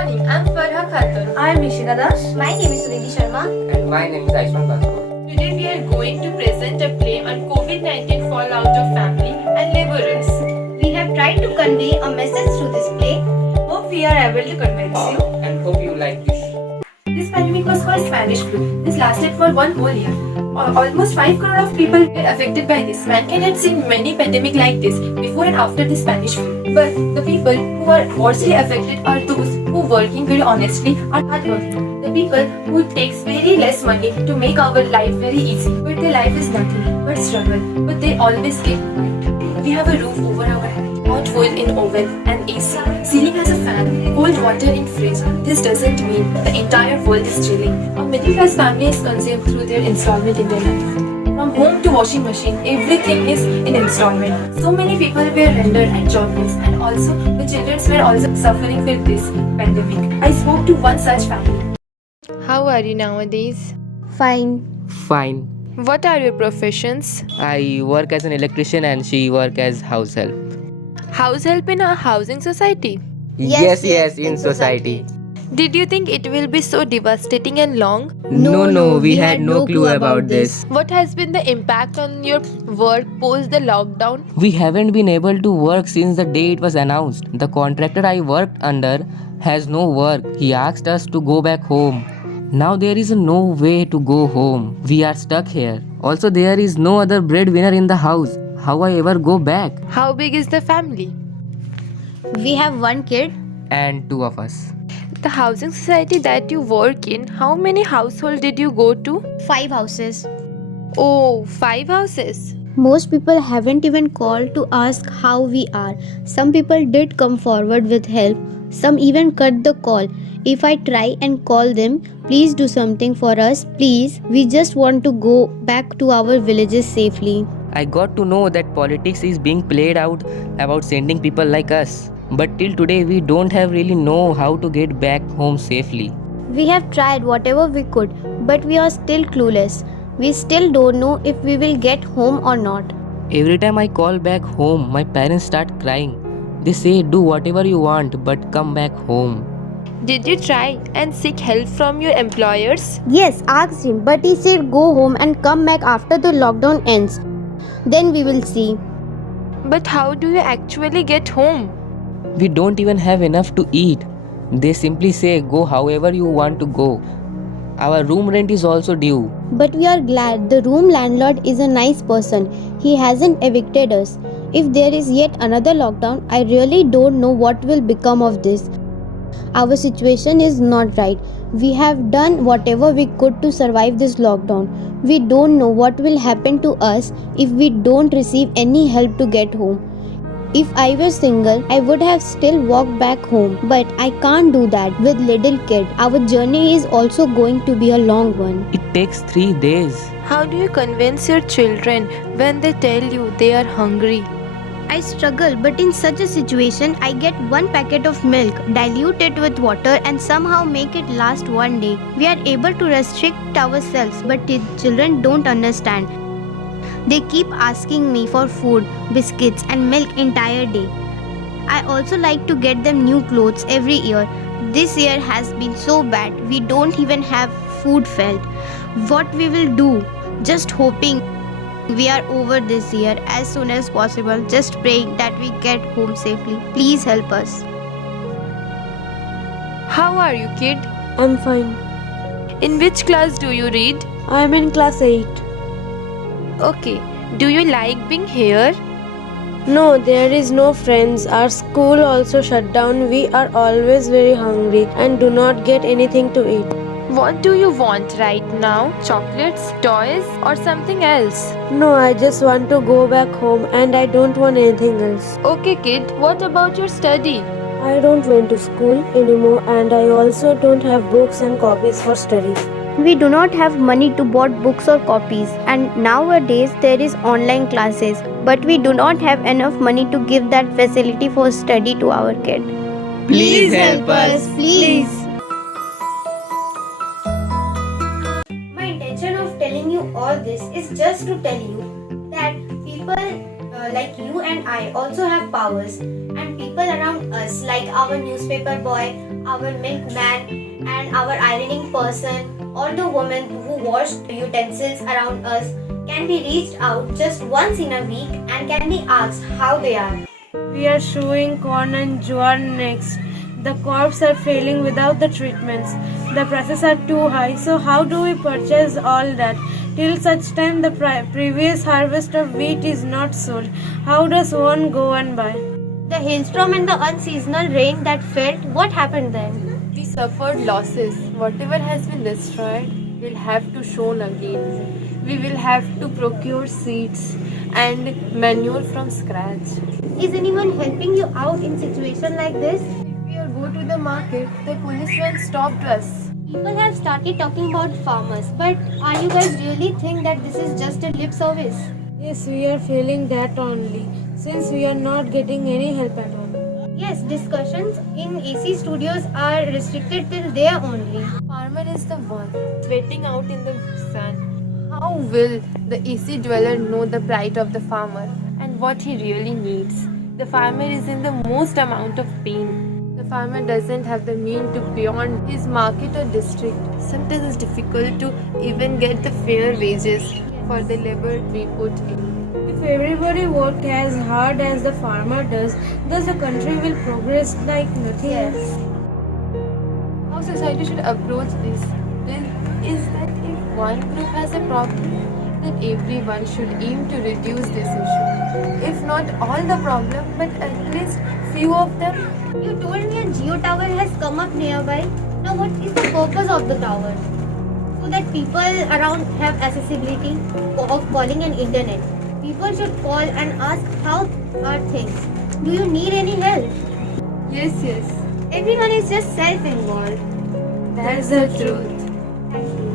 morning, I'm Farha Khatun. I am Nishita Das. My name is Suriti Sharma. And my name is Aishman Baskar. Today we are going to present a play on COVID-19 fallout of family and laborers. We have tried to convey a message through this play. Hope we are able to convince you. And hope you like this. This pandemic was called Spanish flu. This lasted for 1 whole year. Almost 5 crore of people were affected by this. Mankind had seen many pandemics like this before and after the Spanish flu. But the people who are worstly affected are those who working very honestly are hardworking. The people who takes very less money to make our life very easy. But their life is nothing but struggle. But they always get by. We have a roof over our head, hot food in oven and AC. Ceiling has a fan, cold water in fridge. This doesn't mean the entire world is chilling. A middle class family is consumed through their installment in their life. From home to washing machine, everything is in installment. So many people were rendered at jobless, and also the children were also suffering with this pandemic. I spoke to one such family. How are you nowadays? Fine. Fine. What are your professions? I work as an electrician and she work as house help. House help in a housing society. Yes, In society. Did you think it will be so devastating and long? No, we had no clue about this. What has been the impact on your work post the lockdown? We haven't been able to work since the day it was announced. The contractor I worked under has no work. He asked us to go back home. Now there is no way to go home. We are stuck here. Also there is no other breadwinner in the house. How I ever go back? How big is the family? We have one kid. And 2 of us. The housing society that you work in, how many households did you go to? 5 houses. Oh, 5 houses. Most people haven't even called to ask how we are. Some people did come forward with help. Some even cut the call. If I try and call them, please do something for us, please. We just want to go back to our villages safely. I got to know that politics is being played out about sending people like us. But till today we don't have really know how to get back home safely. We have tried whatever we could, but we are still clueless. We still don't know if we will get home or not. Every time I call back home, my parents start crying. They say do whatever you want but come back home. Did you try and seek help from your employers? Yes, asked him, but he said go home and come back after the lockdown ends. Then we will see. But how do you actually get home? We don't even have enough to eat. They simply say go however you want to go. Our room rent is also due. But we are glad the room landlord is a nice person. He hasn't evicted us. If there is yet another lockdown, I really don't know what will become of this. Our situation is not right. We have done whatever we could to survive this lockdown. We don't know what will happen to us if we don't receive any help to get home. If I were single, I would have still walked back home, but I can't do that with little kid. Our journey is also going to be a long one. It takes 3 days. How do you convince your children when they tell you they are hungry? I struggle, but in such a situation, I get 1 packet of milk, dilute it with water and somehow make it last 1 day. We are able to restrict ourselves, but the children don't understand. They keep asking me for food, biscuits and milk entire day. I also like to get them new clothes every year. This year has been so bad, we don't even have food felt. What we will do? Just hoping we are over this year as soon as possible, just praying that we get home safely. Please help us. How are you, kid? I'm fine. In which class do you read? I am in class 8. Okay. Do you like being here? No, there is no friends. Our school also shut down. We are always very hungry and do not get anything to eat. What do you want right now? Chocolates, toys, or something else? No, I just want to go back home and I don't want anything else. Okay, kid. What about your study? I don't went to school anymore and I also don't have books and copies for study. We do not have money to buy books or copies, and nowadays there is online classes, but we do not have enough money to give that facility for study to our kid. Please help us. Please. My intention of telling you all this is just to tell you that people like you and I also have powers, and people around us like our newspaper boy, our milkman and our ironing person or the woman who washed utensils around us can be reached out just once in a week and can be asked how they are. We are showing corn and jowar next. The crops are failing without the treatments. The prices are too high, so how do we purchase all that? Till such time the previous harvest of wheat is not sold, how does one go and buy? The hailstorm and the unseasonal rain that fell, what happened then? We suffered losses. Whatever has been destroyed will have to shown again. We will have to procure seeds and manure from scratch. Is anyone helping you out in situation like this? If we go to the market, the policeman stopped us. People have started talking about farmers, but are you guys really think that this is just a lip service? Yes, we are feeling that only, since we are not getting any help at all. Yes, discussions in AC studios are restricted till there only. Farmer is the one sweating out in the sun. How will the AC dweller know the plight of the farmer and what he really needs? The farmer is in the most amount of pain. The farmer doesn't have the means to beyond his market or district. Sometimes it's difficult to even get the fair wages for the labor we put in. If everybody work as hard as the farmer does, thus the country will progress like nothing else. How society should approach this is that if one group has a problem, then everyone should aim to reduce this issue. If not all the problem, but at least few of them. You told me a geo tower has come up nearby. Now what is the purpose of the tower? So that people around have accessibility of calling and internet. People should call and ask how are things. Do you need any help? Yes. Everyone is just self-involved. That's the truth. Thank you.